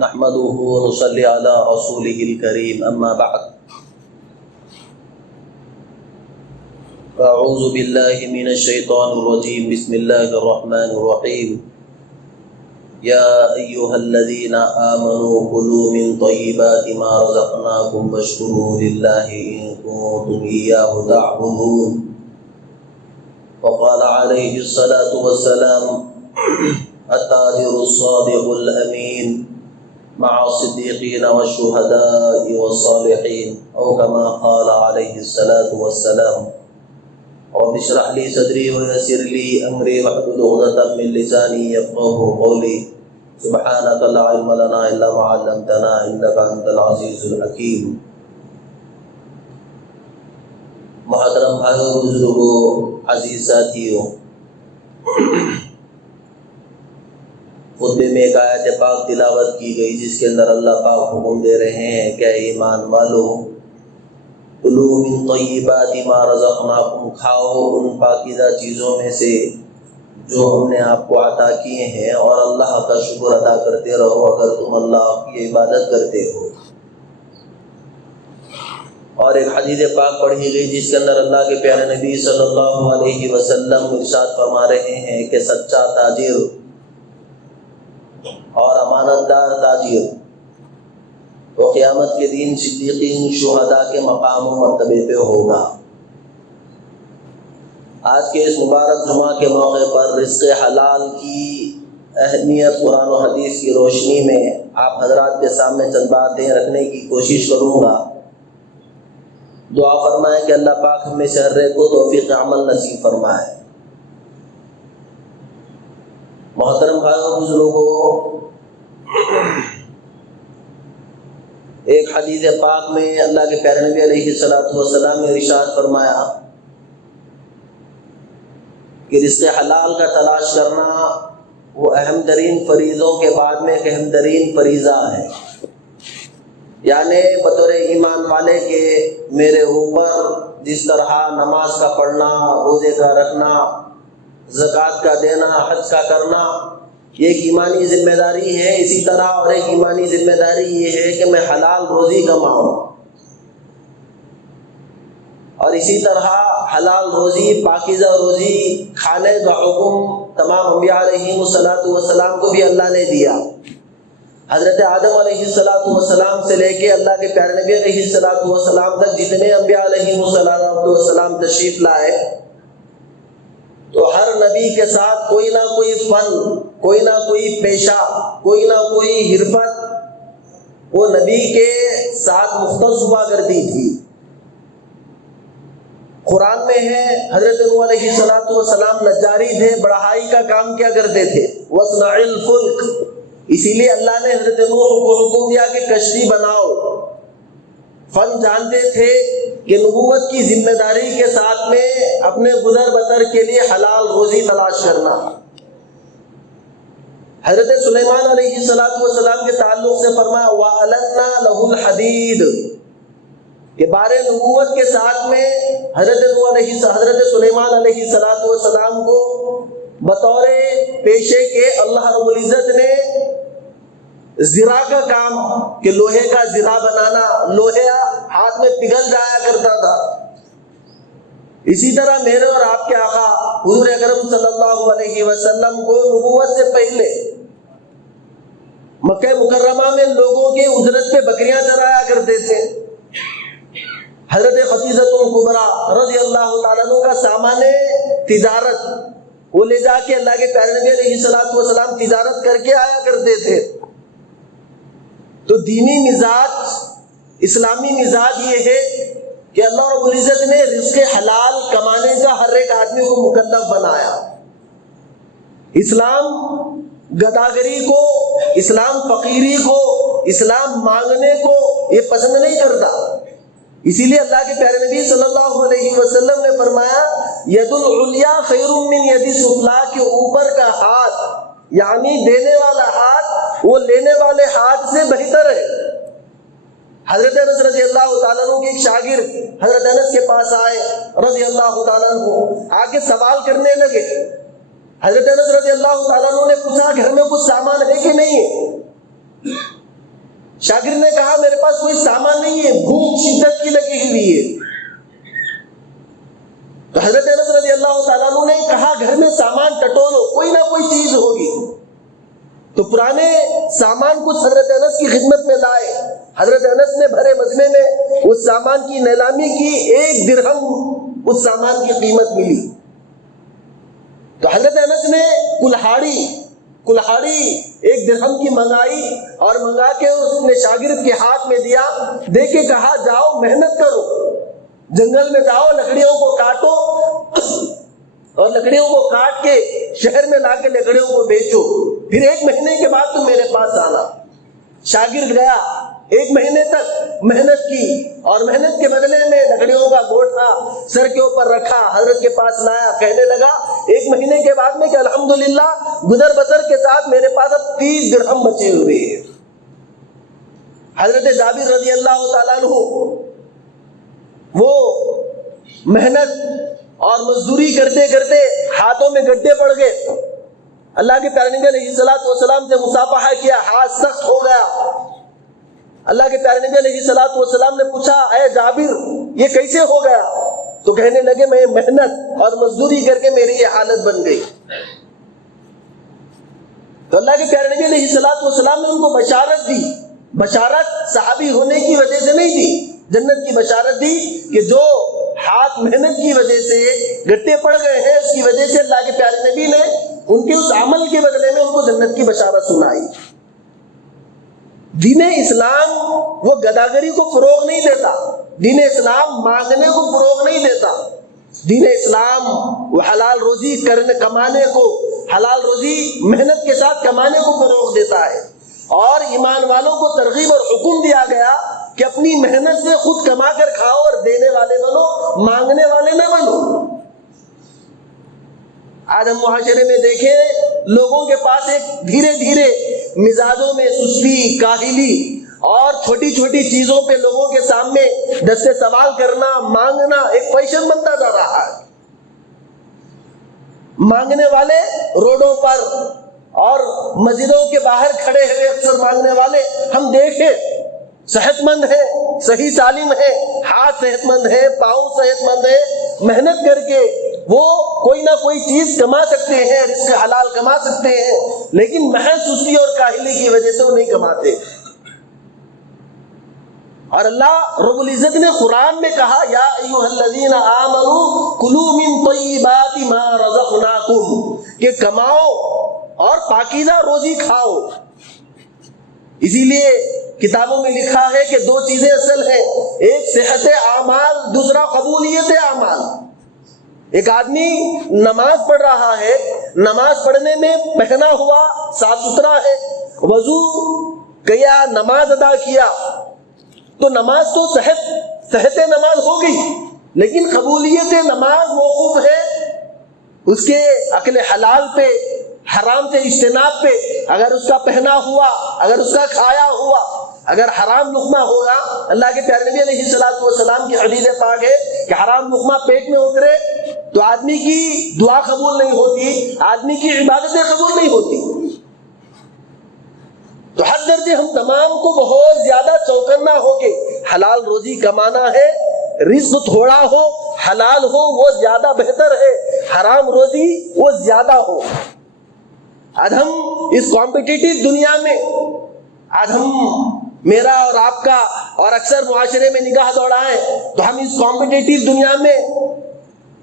نحمده ونصلي على رسوله الكريم أما بعد أعوذ بالله من الشيطان الرجيم بسم الله الرحمن الرحيم يا أيها الذين آمنوا كلوا من طيبات ما رزقناكم واشكروا لله إن كنتم إياه تعبدون وقال عليه الصلاة والسلام التاجر الصادق الأمين مع الصديقين والشهداء والصالحين أو كما قال عليه الصلاة والسلام رب اشرح لي صدري ويسر لي أمري واحلل عقدة من لساني يفقهوا قولي سبحانك لا علم لنا إلا ما علمتنا إنك أنت العزيز الحكيم. محترم بھائیو، بزرگوں، عزیز ساتھیوں، خطبے میں ایک آیت پاک تلاوت کی گئی جس کے اندر اللہ پاک حکم دے رہے ہیں کہ ایمان والو کلوا من طیبات ما رزقناکم، کھاؤ ان پاکیزہ چیزوں میں سے جو ہم نے آپ کو عطا کیے ہیں، اور اللہ کا شکر ادا کرتے رہو اگر تم اللہ کی عبادت کرتے ہو. اور ایک حدیث پاک پڑھی گئی جس کے اندر اللہ کے پیارے نبی صلی اللہ علیہ وسلم ارشاد فرما رہے ہیں کہ سچا تاجر اور امانت دار تاجر تو قیامت کے دن صدیقین شہداء کے مقام و مرتبے پہ ہوگا. آج کے اس مبارک جمعہ کے موقع پر رزق حلال کی اہمیت قرآن و حدیث کی روشنی میں آپ حضرات کے سامنے چند باتیں رکھنے کی کوشش کروں گا. دعا فرمائیں کہ اللہ پاک ہمیں شہر کو توفیق عمل نصیب فرمائے. محترم بھائیو، بزرگوں، ایک حدیث پاک میں اللہ کے پیارے نبی علیہ الصلوۃ والسلام نے ارشاد فرمایا کہ رزق حلال کا تلاش کرنا وہ اہم ترین فریضوں کے بعد میں ایک اہم ترین فریضہ ہے. یعنی بطور ایمان والے کے میرے اوپر جس طرح نماز کا پڑھنا، روزے کا رکھنا، زکوٰۃ کا دینا، حج کا کرنا یہ ایک ایمانی ذمہ داری ہے، اسی طرح اور ایک ایمانی ذمہ داری یہ ہے کہ میں حلال روزی کماؤں، اور اسی طرح حلال روزی، پاکیزہ روزی کھانے کا حکم تمام انبیاء علیہم الصلوۃ والسلام کو بھی اللہ نے دیا. حضرت آدم علیہ الصلوۃ والسلام سے لے کے اللہ کے پیارے نبی علیہ الصلوۃ والسلام تک جتنے انبیاء علیہم الصلوۃ والسلام تشریف لائے تو ہر نبی کے ساتھ کوئی نہ کوئی فن، کوئی نہ کوئی پیشہ، کوئی نہ کوئی حرفت وہ نبی کے ساتھ مختص ہوا کرتی تھی. قرآن میں ہے حضرت نوح علیہ الصلوۃ والسلام نجاری تھے، بڑھائی کا کام کیا کرتے تھے، وَاصْنَعِ الْفُلْكَ. اسی لیے اللہ نے حضرت نوح کو حکم دیا کہ کشتی بناؤ. فن جانتے تھے کہ نبوت کی ذمہ داری کے ساتھ میں اپنے گزر بسر کے لیے حلال روزی تلاش کرنا. حضرت سلیمان علیہ السلام کے تعلق سے فرمایا وَأَلَنَّا لَهُ الْحَدِيدِ کہ بارے نبوت کے ساتھ میں حضرت سلیمان علیہ السلام کو بطور پیشے کے اللہ رب العزت نے زرا کا کام کہ لوہے کا زرا بنانا، لوہے ہاتھ میں پگھل جایا کرتا تھا. اسی طرح میرے اور آپ کے آقا حضور اکرم صلی اللہ علیہ وسلم کو نبوت سے پہلے مکہ مکرمہ میں لوگوں کے اجرت پہ بکریاں چرایا کرتے تھے. حضرت خدیجۃ الکبریٰ رضی اللہ تعالیٰ عنہ کا سامان تجارت وہ لے جا کے اللہ کے پیارے نبی علیہ الصلوۃ والسلام تجارت کر کے آیا کرتے تھے. تو دینی مزاج، اسلامی مزاج یہ ہے کہ اللہ رب العزت نے رزق حلال کمانے کا ہر ایک آدمی کو مکلف بنایا. اسلام گداگری کو، اسلام فقیری کو، اسلام مانگنے کو یہ پسند نہیں کرتا. اسی لیے اللہ کے پیارے نبی صلی اللہ علیہ وسلم نے فرمایا ید العلیا خیر من ید السفلی، کے اوپر کا ہاتھ یعنی دینے والا ہاتھ وہ لینے والے ہاتھ سے بہتر ہے. حضرت انس رضی اللہ تعالیٰ عنہ کے ایک شاگرد حضرت انس کے پاس آئے رضی اللہ تعالیٰ عنہ، آ کے سوال کرنے لگے. حضرت انس رضی اللہ تعالیٰ عنہ نے پوچھا گھر میں کچھ سامان ہے کہ نہیں ہے؟ شاگرد نے کہا میرے پاس کوئی سامان نہیں ہے، بھوک شدت کی لگی ہوئی ہے۔ تو حضرت انس رضی اللہ تعالیٰ عنہ نے کہا گھر میں سامان ٹٹولو، کوئی نہ کوئی چیز ہوگی۔ تو پرانے سامان کچھ حضرت انس کی خدمت میں لائے۔ حضرت انس نے بھرے مجمع میں اس سامان کی نیلامی کی، 1 درہم اس سامان کی قیمت ملی۔ تو حضرت انس نے کلہاڑی 1 درہم کی منگائی اور منگا کے اس نے شاگرد کے ہاتھ میں دیا، دے کے کہا جاؤ محنت کرو، جنگل میں جاؤ، لکڑیوں کو کاٹو اور لکڑیوں کو کاٹ کے شہر میں لا کے لکڑیوں کو بیچو، پھر 1 مہینے کے بعد تم میرے پاس آنا۔ شاگرد گیا، 1 مہینے تک محنت کی اور محنت کے بدلے میں لکڑیوں کا گوٹھا سر کے اوپر رکھا، حضرت کے پاس لایا، کہنے لگا 1 مہینے کے بعد میں کہ الحمدللہ گزر بسر کے ساتھ میرے پاس اب 30 درہم بچے ہوئے ہیں۔ حضرت جابر رضی اللہ تعالیٰ عنہ وہ محنت اور مزدوری کرتے کرتے ہاتھوں میں گڈھے پڑ گئے، اللہ کے پیارے نبی علیہ الصلوۃ والسلام سے مصافحہ کیا، ہاتھ سخت ہو گیا۔ اللہ کے پیارے نبی علیہ الصلوۃ والسلام نے پوچھا اے جابر یہ کیسے ہو گیا؟ تو کہنے لگے میں محنت اور مزدوری کر کے میری یہ حالت بن گئی۔ تو اللہ کے پیارے نبی علیہ الصلوۃ والسلام نے ان کو بشارت دی، بشارت صحابی ہونے کی وجہ سے نہیں دی، جنت کی بشارت دی کہ جو ہاتھ محنت کی وجہ سے گٹے پڑ گئے ہیں اس کی وجہ سے اللہ کے پیارے نبی نے ان کے اس عمل کے بدلے میں ان کو جنت کی بشارت سنائی۔ دین اسلام وہ گداگری کو فروغ نہیں دیتا، دین اسلام مانگنے کو فروغ نہیں دیتا، دین اسلام وہ حلال روزی کمانے کو، حلال روزی محنت کے ساتھ کمانے کو فروغ دیتا ہے۔ اور ایمان والوں کو ترغیب اور حکم دیا گیا کہ اپنی محنت سے خود کما کر کھاؤ اور دینے والے بنو، مانگنے والے نہ بنو۔ آج ہم معاشرے میں دیکھیں لوگوں کے پاس ایک دھیرے دھیرے مزاجوں میں سستی، کاہلی اور چھوٹی چھوٹی چیزوں پہ لوگوں کے سامنے دست سوال کرنا، مانگنا ایک فیشن بنتا جا رہا ہے۔ مانگنے والے روڈوں پر اور مسجدوں کے باہر کھڑے ہوئے اکثر مانگنے والے ہم دیکھیں، صحت مند ہے، صحیح سالم ہے، ہاتھ صحت مند ہے، پاؤں صحت مند ہے، محنت کر کے وہ کوئی نہ کوئی چیز کما سکتے ہیں، رزق حلال کما سکتے ہیں، لیکن محض سستی اور کاہلی کی وجہ سے وہ نہیں کماتے۔ اور اللہ رب العزت نے قرآن میں کہا یا ایھا الذین آمنوا کلوا من طیبات ما رزقناکم، کہ کماؤ اور پاکیزہ روزی کھاؤ۔ اسی لیے کتابوں میں لکھا ہے کہ 2 چیزیں اصل ہیں، ایک صحت اعمال، دوسرا قبولیت اعمال۔ ایک آدمی نماز پڑھ رہا ہے، نماز پڑھنے میں پہنا ہوا صاف ستھرا ہے، وضو کیا، نماز ادا کیا، تو نماز تو صحت نماز ہو گئی، لیکن قبولیت نماز موقوف ہے اس کے اکل حلال پہ، حرام سے اجتناب پہ۔ اگر اس کا پہنا ہوا، اگر اس کا کھایا ہوا اگر حرام لقمہ ہوگا، اللہ کے پیارے نبی علیہ الصلوۃ والسلام کی حدیث پاک ہے کہ حرام لقمہ پیٹ میں اترے تو آدمی کی دعا قبول نہیں ہوتی، آدمی کی عبادتیں قبول نہیں ہوتی۔ تو حد درجے ہم تمام کو بہت زیادہ چوکنا ہو کہ حلال روزی کمانا ہے، رزق تھوڑا ہو، حلال ہو وہ زیادہ بہتر ہے، حرام روزی وہ زیادہ ہو۔ آج ہم اس کمپٹیٹیو دنیا میں، آج ہم میرا اور آپ کا اور اکثر معاشرے میں نگاہ دوڑائیں تو ہم اس کمپٹیٹیو دنیا میں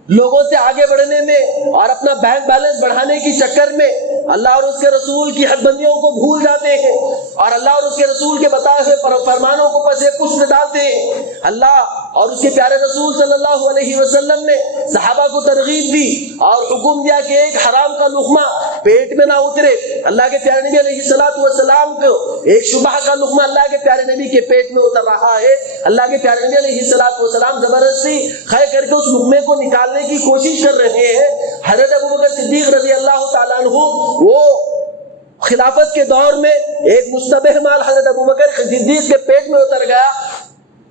لوگوں سے آگے بڑھنے میں اور اپنا بینک بیلنس بڑھانے کی چکر میں اللہ اور اس کے رسول کی حد بندیوں کو بھول جاتے ہیں اور اللہ اور اس کے رسول کے بتائے ہوئے فرمانوں کو پس پشت ڈالتے ہیں۔ اللہ اور اس کے پیارے رسول صلی اللہ علیہ وسلم نے صحابہ کو ترغیب دی اور حکم دیا کہ ایک حرام کا لقمہ پیٹ میں نہ اترے۔ اللہ کے پیارے نبی علیہ الصلوۃ والسلام کو ایک شبہ کا لقمہ اللہ کے پیارے نبی کے پیٹ میں اتر رہا ہے، اللہ کے پیارے نبی علیہ الصلوۃ والسلام زبردستی کھائے کر کے اس لقمے کو نکالنے کی کوشش کر رہے ہیں۔ حضرت ابوبکر صدیق رضی اللہ تعالیٰ عنہ وہ خلافت کے دور میں ایک مشتبہ مال حضرت ابوبکر صدیق کے پیٹ میں اتر گیا۔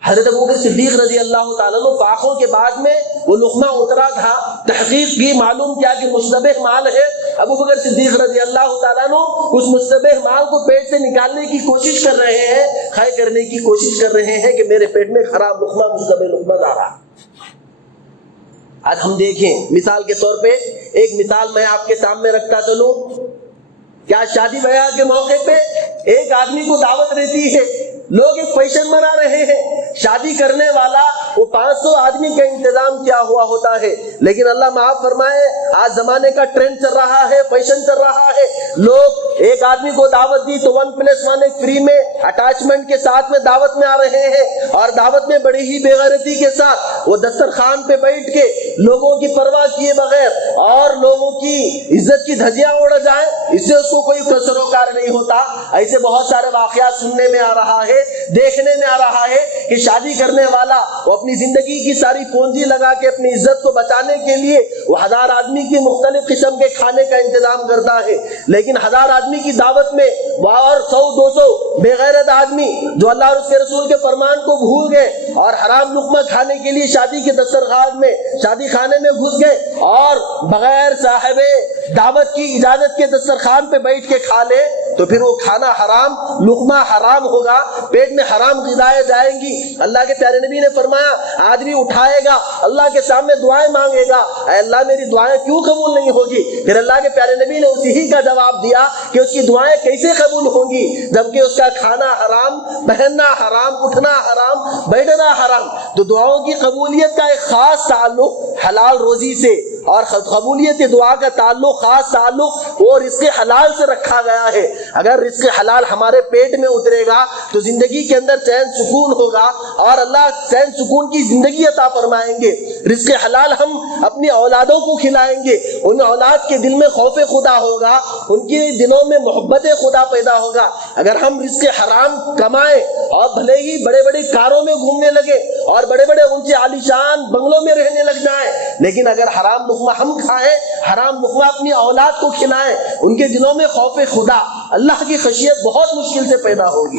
حضرت ابوبکر صدیق رضی اللہ تعالیٰ عنہ فاقوں کے بعد میں وہ لقمہ اترا تھا، تحقیق کی، معلوم کیا کہ مشتبہ مال ہے، ابو بکر صدیق رضی اللہ تعالیٰ عنہ اس مشتبہ مال کو پیٹ سے نکالنے کی کوشش کر رہے ہیں، کھائے کرنے کی کوشش کر رہے ہیں کہ میرے پیٹ میں خراب لقمہ مشتبہ لقمہ جا رہا۔ آج ہم دیکھیں مثال کے طور پہ ایک مثال میں آپ کے سامنے رکھتا چلوں، کیا شادی بیاہ کے موقع پہ ایک آدمی کو دعوت رہتی ہے، لوگ ایک فیشن بنا رہے ہیں، شادی کرنے والا وہ 500 آدمی کا انتظام کیا ہوا ہوتا ہے، لیکن اللہ معاف فرمائے آج زمانے کا ٹرینڈ چل رہا ہے، فیشن چل رہا ہے، لوگ ایک آدمی کو دعوت دی تو 1+1 ایک فری میں اٹیچمنٹ کے ساتھ میں دعوت میں آ رہے ہیں، اور دعوت میں بڑی ہی بے غیرتی کے ساتھ وہ دسترخوان پہ بیٹھ کے لوگوں کی پرواہ کیے بغیر اور لوگوں کی عزت کی دھجیاں اڑ جائیں، اس سے اس کو کوئی کسروکار نہیں ہوتا۔ ایسے بہت سارے واقعات سننے میں آ رہا ہے، دیکھنے میں آ رہا ہے کہ شادی کرنے والا وہ اپنی زندگی کی ساری پونجی لگا کے اپنی عزت کو بچانے کے لیے وہ 1000 آدمی کی مختلف قسم کے کھانے کا انتظام کرتا ہے، لیکن 1000 آدمی کی دعوت میں اور 100-200 بے غیرت آدمی جو اللہ اور اس کے رسول کے فرمان کو بھول گئے اور حرام لقمہ کھانے کے لیے شادی کے دسترخوان میں شادی خانے میں گھس گئے اور بغیر صاحب دعوت کی اجازت کے دسترخوان پہ بیٹھ کے کھا لے، تو پھر وہ کھانا حرام، لقمہ حرام ہوگا، پیٹ میں حرام غذائیں جائیں گی۔ اللہ کے پیارے نبی نے فرمایا آدمی اٹھائے گا اللہ کے سامنے دعائیں مانگے گا، اے اللہ میری دعائیں کیوں قبول نہیں ہوگی؟ پھر اللہ کے پیارے نبی نے اسی کا جواب دیا کہ اس کی دعائیں کیسے قبول ہوں گی جبکہ اس کا کھانا حرام، پہننا حرام، اٹھنا حرام، بیٹھنا حرام۔ تو دعاؤں کی قبولیت کا ایک خاص تعلق حلال روزی سے، اور قبولیت دعا کا تعلق خاص تعلق وہ رزق حلال سے رکھا گیا ہے۔ اگر رزق حلال ہمارے پیٹ میں اترے گا تو زندگی کے اندر چین سکون ہوگا اور اللہ چین سکون کی زندگی عطا فرمائیں گے۔ رزق حلال ہم اپنی اولادوں کو کھلائیں گے، ان اولاد کے دل میں خوف خدا ہوگا، ان کے دلوں میں محبت خدا پیدا ہوگا۔ اگر ہم رزق حرام کمائیں اور بھلے ہی بڑے بڑے کاروں میں گھومنے لگے اور بڑے بڑے اونچے عالیشان بنگلوں میں رہنے لگ جائیں، لیکن اگر حرام لقمہ ہم کھائیں، حرام لقمہ اپنی اولاد کو کھلائیں، ان کے دلوں میں خوف خدا، اللہ کی خشیت بہت مشکل سے پیدا ہوگی۔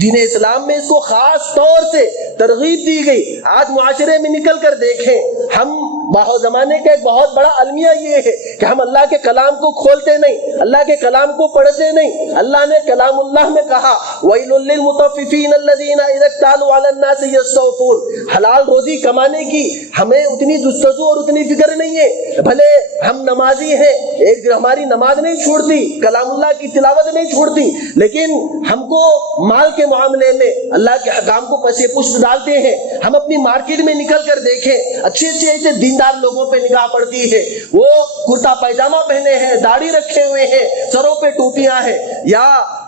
دین اسلام میں اس کو خاص طور سے ترغیب دی گئی۔ آج معاشرے میں نکل کر دیکھیں، ہم زمانے کا ایک بہت بڑا المیہ یہ ہے کہ ہم اللہ کے کلام کو کھولتے نہیں، اللہ کے کلام کو پڑھتے نہیں۔ اللہ نے کلام اللہ میں کہا وَيْلٌ لِّلْمُطَفِّفِينَ الَّذِينَ إِذَا اكْتَالُوا عَلَى النَّاسِ يَسْتَوْفُونَ۔ حلال روزی کمانے کی ہمیں اتنی جستجو اور اتنی فکر نہیں ہے، بھلے ہم نمازی ہیں، ایک ہماری نماز نہیں چھوڑتی، کلام اللہ کی تلاوت نہیں چھوڑتی، لیکن ہم کو مال کے معاملے میں اللہ کے حکام کو پسے پشت ڈالتے ہیں۔ ہم اپنی مارکیٹ میں نکل کر دیکھیں، اچھے اچھے ایسے دیندار لوگوں پہ نگاہ پڑتی ہے، وہ کرتا پائجامہ پہنے ہیں، داڑھی رکھے ہوئے ہیں، سروں پہ ٹوپیاں ہیں، یا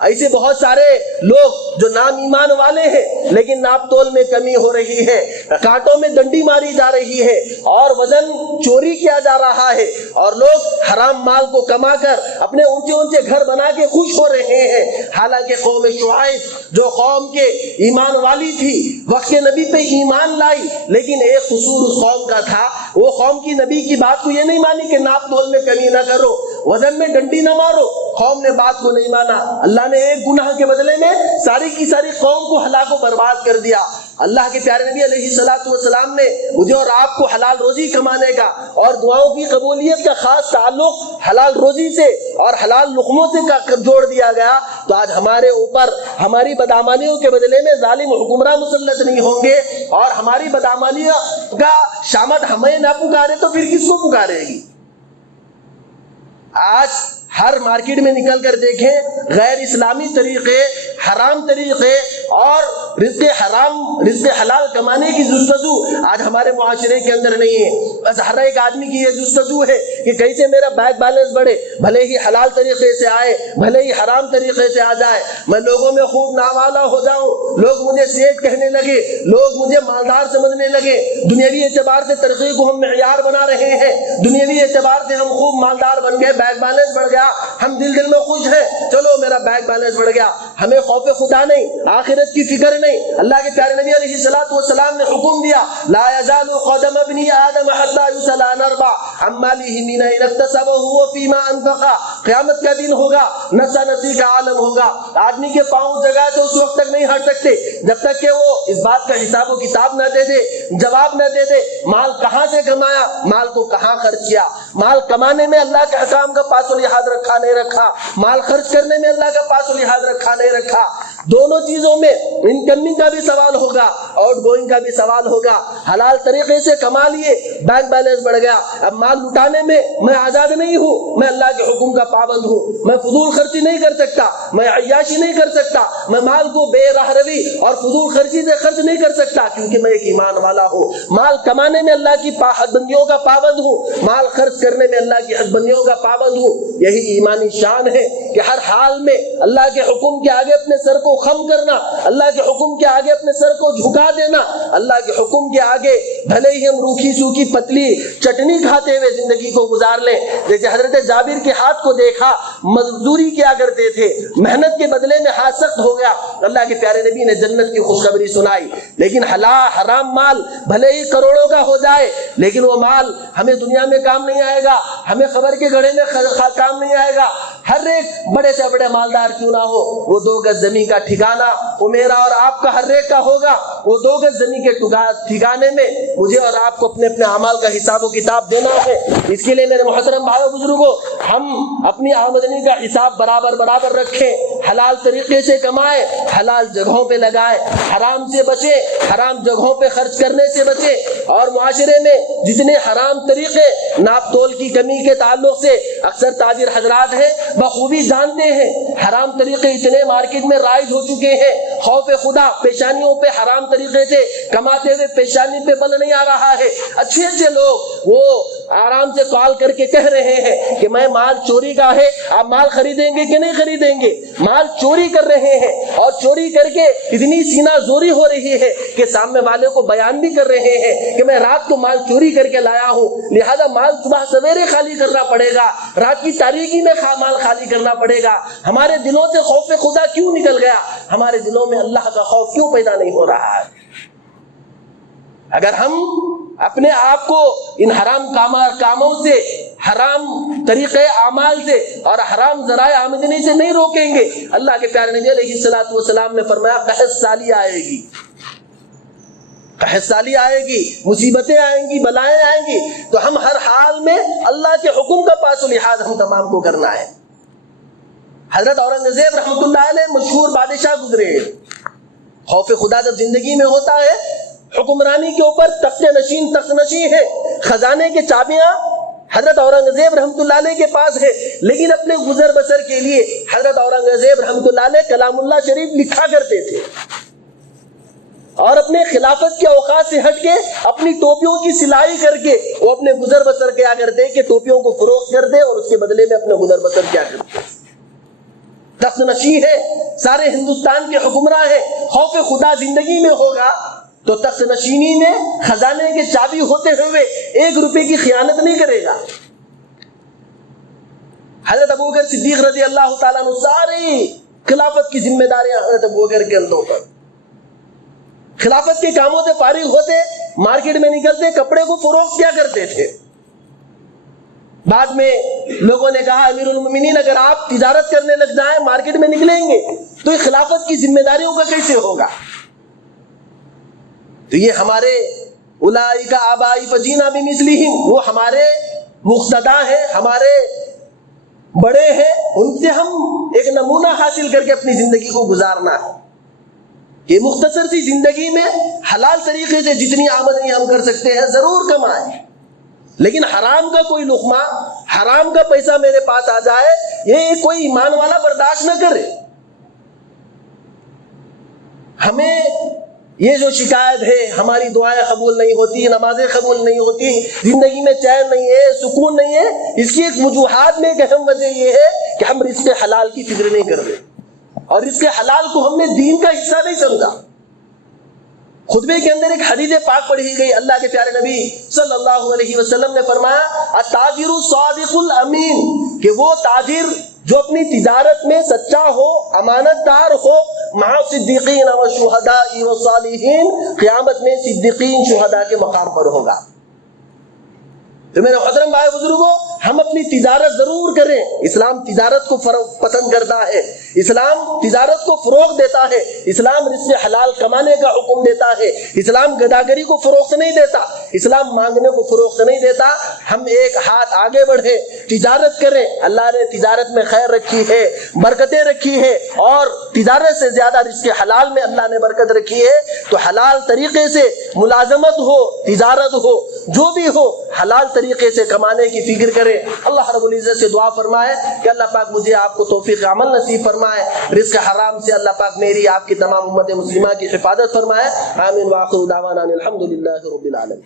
ایسے بہت سارے لوگ جو نام ایمان والے ہیں لیکن ناپ تول میں کمی ہو رہی ہے، کانٹوں میں ڈنڈی ماری جا رہی ہے اور وزن چوری کیا جا رہا ہے، اور لوگ حرام مال کو کما کر اپنے اونچے اونچے گھر بنا کے خوش ہو رہے ہیں۔ حالانکہ قوم شعیب جو قوم کے ایمان والی تھی، وقت کے نبی پہ ایمان لائی، لیکن ایک قصور اس قوم کا تھا، وہ قوم کی نبی کی بات کو یہ نہیں مانی کہ ناپ تول میں کمی نہ کرو، وزن میں ڈنڈی نہ مارو۔ قوم نے بات کو نہیں مانا، اللہ نے ایک گناہ کے بدلے میں ساری کی ساری قوم کو ہلاک و برباد کر دیا۔ اللہ کے پیارے نبی علیہ الصلوۃ والسلام نے مجھے اور آپ کو حلال روزی کمانے کا اور دعاؤں کی قبولیت کا خاص تعلق حلال روزی سے اور حلال لقموں سے جوڑ دیا گیا، تو آج ہمارے اوپر ہماری بدعمالیوں کے بدلے میں ظالم حکمراں مسلط نہیں ہوں گے، اور ہماری بدعمالیوں کا شامت ہمیں نہ پکارے تو پھر کس کو پکارے گی؟ آج ہر مارکیٹ میں نکل کر دیکھیں، غیر اسلامی طریقے، حرام طریقے اور رزق حرام رزق حلال کمانے کی جستجو آج ہمارے معاشرے کے اندر نہیں ہے۔ بس ہر ایک آدمی کی یہ جستجو ہے کہ کیسے میرا بینک بیلنس بڑھے، بھلے ہی حلال طریقے سے آئے، بھلے ہی حرام طریقے سے آ جائے، میں لوگوں میں خوب ناوالا ہو جاؤں، لوگ مجھے سیٹ کہنے لگے، لوگ مجھے مالدار سمجھنے لگے۔ دنیاوی اعتبار سے ترقی کو ہم معیار بنا رہے ہیں، دنیاوی اعتبار سے ہم خوب مالدار بن گئے، بینک بیلنس بڑھ گیا، ہم دل میں خوش ہیں، چلو میرا بینک بیلنس بڑھ گیا، ہمیں خوف خدا نہیں، آخرت کی فکر نہیں۔ اللہ کے پیارے نبی علیہ الصلوۃ والسلام نے حکم دیا لا یزال قدم ابن آدم حتى يسأل عن 4 عن ماله من اين اكتسبه وفيما انفقه قیامت کا دن ہوگا، نسا نسی کا عالم ہوگا، آدمی کے پاؤں جگہ سے اس وقت تک نہیں ہٹ سکتے جب تک کہ وہ اس بات کا حساب و کتاب نہ دے دے، جواب نہ دے دے مال کہاں سے کمایا، مال کو کہاں خرچ کیا، مال کمانے میں اللہ کے حکام کا پاس و لحاظ رکھا نہیں رکھا، مال خرچ کرنے میں اللہ کا پاس و لحاظ رکھا نہیں رکھا۔ دونوں چیزوں میں انکمنگ کا بھی سوال ہوگا، آؤٹ گوئنگ کا بھی سوال ہوگا۔ حلال طریقے سے کما لیے، بینک بیلنس بڑھ گیا، اب مال لٹانے میں میں آزاد نہیں ہوں، میں اللہ کے حکم کا پابند ہوں، میں فضول خرچی نہیں کر سکتا، میں عیاشی نہیں کر سکتا، میں مال کو بے راہ روی اور فضول خرچی سے خرچ نہیں کر سکتا، کیونکہ میں ایک ایمان والا ہوں۔ مال کمانے میں اللہ کی حد بندیوں کا پابند ہوں، مال خرچ کرنے میں اللہ کی حد بندیوں کا پابند ہوں۔ یہی ایمانی شان ہے کہ ہر حال میں اللہ کے حکم کے آگے اپنے سر کو خم کرنا، اللہ کے حکم کے آگے اپنے سر کو جھکا دینا، اللہ کے حکم کے آگے بھلے ہی ہم روکھی سوکھی پتلی چٹنی کھاتے ہوئے زندگی کو گزار لیں۔ جیسے حضرت جابر کے ہاتھ کو دیکھا، مزدوری کیا کرتے تھے، محنت کے بدلے میں ہاتھ سخت ہو گیا، اللہ کے پیارے نبی نے جنت کی خوشخبری سنائی۔ لیکن حرام مال بھلے ہی کروڑوں کا ہو جائے، لیکن وہ مال ہمیں دنیا میں کام نہیں آئے گا، ہمیں خبر کے گھڑے میں کام نہیں آئے گا۔ ہر ایک بڑے سے بڑے مالدار کیوں نہ ہو، وہ 2 گز زمین کا ٹھکانہ وہ میرا اور آپ کا ہر ایک کا ہوگا۔ وہ 2 گز زمین کے ٹھکانے میں مجھے اور آپ کو اپنے اپنے اعمال کا حساب و کتاب دینا ہے۔ اس کے لیے میرے محترم بھائیو بزرگوں، ہم اپنی آمدنی کا حساب برابر رکھیں، حلال طریقے سے کمائیں، حلال جگہوں پہ لگائیں، حرام سے بچیں، حرام جگہوں پہ خرچ کرنے سے بچیں۔ اور معاشرے میں جتنے حرام طریقے ناپ تول کی کمی کے تعلق سے اکثر تاجر حضرات ہیں بخوبی جانتے ہیں، حرام طریقے اتنے مارکیٹ میں رائج ہو چکے ہیں، خوف خدا پیشانیوں پہ حرام طریقے سے کماتے ہوئے پیشانی پہ بل نہیں آ رہا ہے۔ اچھے لوگ وہ آرام سے کال کر کے کہہ رہے ہیں کہ میں مال چوری کا ہے، آپ مال خریدیں گے کہ نہیں خریدیں گے؟ مال چوری کر رہے ہیں، اور چوری کر کے اتنی سینہ زوری ہو رہی ہے کہ سامنے والے کو بیان بھی کر رہے ہیں کہ میں رات کو مال چوری کر کے لایا ہوں، لہذا مال صبح سویرے خالی کرنا پڑے گا، رات کی تاریکی میں مال خالی کرنا پڑے گا۔ ہمارے دلوں سے خوف خدا کیوں نکل گیا؟ ہمارے دلوں میں اللہ کا خوف کیوں پیدا نہیں ہو رہا ہے؟ اگر ہم اپنے آپ کو ان حرام کاموں سے، حرام طریقے اعمال سے اور حرام ذرائع آمدنی سے نہیں روکیں گے، اللہ کے پیارے نبی علیہ الصلوۃ والسلام نے فرمایا قحط سالی آئے گی، قحط سالی آئے گی، مصیبتیں آئیں گی، بلائیں آئیں گی۔ تو ہم ہر حال میں اللہ کے حکم کا پاس و لحاظ ہم تمام کو کرنا ہے۔ حضرت اورنگزیب رحمۃ اللہ علیہ مشہور بادشاہ گزرے، خوف خدا جب زندگی میں ہوتا ہے، حکمرانی کے اوپر تخت نشین ہے، خزانے کے چابیاں حضرت اورنگزیب رحمۃ اللہ علیہ کے پاس ہے، لیکن اپنے گزر بسر کے لیے حضرت اورنگزیب رحمۃ اللہ علیہ کلام اللہ شریف لکھا کرتے تھے، اور اپنے خلافت کے اوقات سے ہٹ کے اپنی ٹوپیوں کی سلائی کر کے وہ اپنے گزر بسر کیا کرتے کہ ٹوپیوں کو فروخت کر دے اور اس کے بدلے میں اپنے گزر بسر کیا کرتے۔ تخت نشین ہے، سارے ہندوستان کے حکمراں ہیں، خوف خدا زندگی میں ہوگا تو تخت نشینی میں خزانے کے چابی ہوتے ہوئے 1 روپے کی خیانت نہیں کرے گا۔ حضرت ابوبکر صدیق رضی اللہ تعالیٰ عنہ ساری خلافت کی ذمہ داریاں حضرت ابوبکر کے اندر پر، خلافت کے کاموں سے فارغ ہوتے مارکیٹ میں نکلتے کپڑے کو فروخت کیا کرتے تھے۔ بعد میں لوگوں نے کہا امیر المومنین اگر آپ تجارت کرنے لگ جائیں، مارکیٹ میں نکلیں گے تو یہ خلافت کی ذمہ داریوں کا کیسے ہوگا؟ تو یہ ہمارے اولئک آبائی فجینا بمثلہم، وہ ہمارے مقتدا ہیں، ہمارے بڑے ہیں، ان سے ہم ایک نمونہ حاصل کر کے اپنی زندگی کو گزارنا ہے۔ یہ مختصر سی زندگی میں حلال طریقے سے جتنی آمدنی ہم کر سکتے ہیں ضرور کمائیں، لیکن حرام کا کوئی لقمہ، حرام کا پیسہ میرے پاس آ جائے یہ کوئی ایمان والا برداشت نہ کرے۔ ہمیں یہ جو شکایت ہے ہماری دعائیں قبول نہیں ہوتی، نمازیں قبول نہیں ہوتی، زندگی میں چین نہیں ہے، سکون نہیں ہے، اس کی ایک وجوہات میں ایک اہم وجہ یہ ہے کہ ہم رزق حلال کی فکر نہیں کر رہے، اور رزق حلال کو ہم نے دین کا حصہ نہیں سمجھا۔ خطبے کے اندر ایک حدیث پاک پڑھی گئی، اللہ کے پیارے نبی صلی اللہ علیہ وسلم نے فرمایا التاجر الصادق الامین، کہ وہ تاجر جو اپنی تجارت میں سچا ہو، امانت دار ہو، مع صدیقین و شہداء و صالحین، قیامت میں صدیقین شہداء کے مقام پر ہوگا۔ تو میرے محترم بھائی بزرگوں، ہم اپنی تجارت ضرور کریں. اسلام تجارت کو پسند کرتا ہے, اسلام تجارت کو فروغ دیتا ہے, اسلام رزق حلال کمانے کا حکم دیتا ہے, اسلام گداگری کو فروخت نہیں دیتا, اسلام مانگنے کو فروخت نہیں دیتا. ہم ایک ہاتھ آگے بڑھے, تجارت کریں. اللہ نے تجارت میں خیر رکھی ہے, برکتیں رکھی ہے, اور تجارت سے زیادہ رزق حلال میں اللہ نے برکت رکھی ہے. تو حلال طریقے سے ملازمت ہو, تجارت ہو, جو بھی ہو, حلال طریقے سے کمانے کی فکر کریں. اللہ رب العزت سے دعا فرمائے کہ اللہ پاک مجھے آپ کو توفیق عمل نصیب فرمائے. رزق حرام سے اللہ پاک میری آپ کی تمام امت مسلمہ کی حفاظت فرمائے. آمین. وآخر دعوانا الحمد للہ رب العالمین.